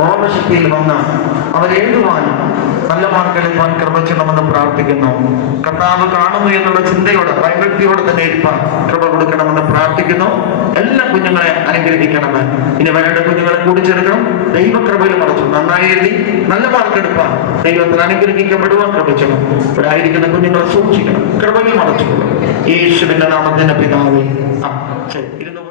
ഓർമ്മശക്തിയിൽ വന്ന് അവരെഴുതുവാനും നല്ല മാർക്കെടുക്കാൻ കൃപ ചെയ്യണമെന്ന് പ്രാർത്ഥിക്കുന്നു. കർത്താവ് കാണുന്നു എന്നുള്ള ചിന്തയോടെ ഭയഭക്തിയോടെ തന്നെ ഇരിപ്പാൻ കൃപ കൊടുക്കണമെന്ന് പ്രാർത്ഥിക്കുന്നു. എല്ലാ കുഞ്ഞുങ്ങളെ അനുഗ്രഹിക്കണമെന്ന്. ഇനി വരേണ്ട കുഞ്ഞുങ്ങളെ കൂടിച്ചേർക്കണം. ദൈവകൃപയിൽ മറച്ചു നന്നായി എഴുതി നല്ല മാർക്കെടുപ്പാൻ ദൈവത്തിൽ അനുഗ്രഹിക്കപ്പെടുവാൻ കൃപ ചെയ്യണം. ഇവിടെ ആയിരിക്കുന്ന കുഞ്ഞുങ്ങളെ സൂക്ഷിക്കണം. കൃപയിൽ മറച്ചുകൊള്ളും. യേശുവിന്റെ നാമത്തിന്റെ പിതാവേ.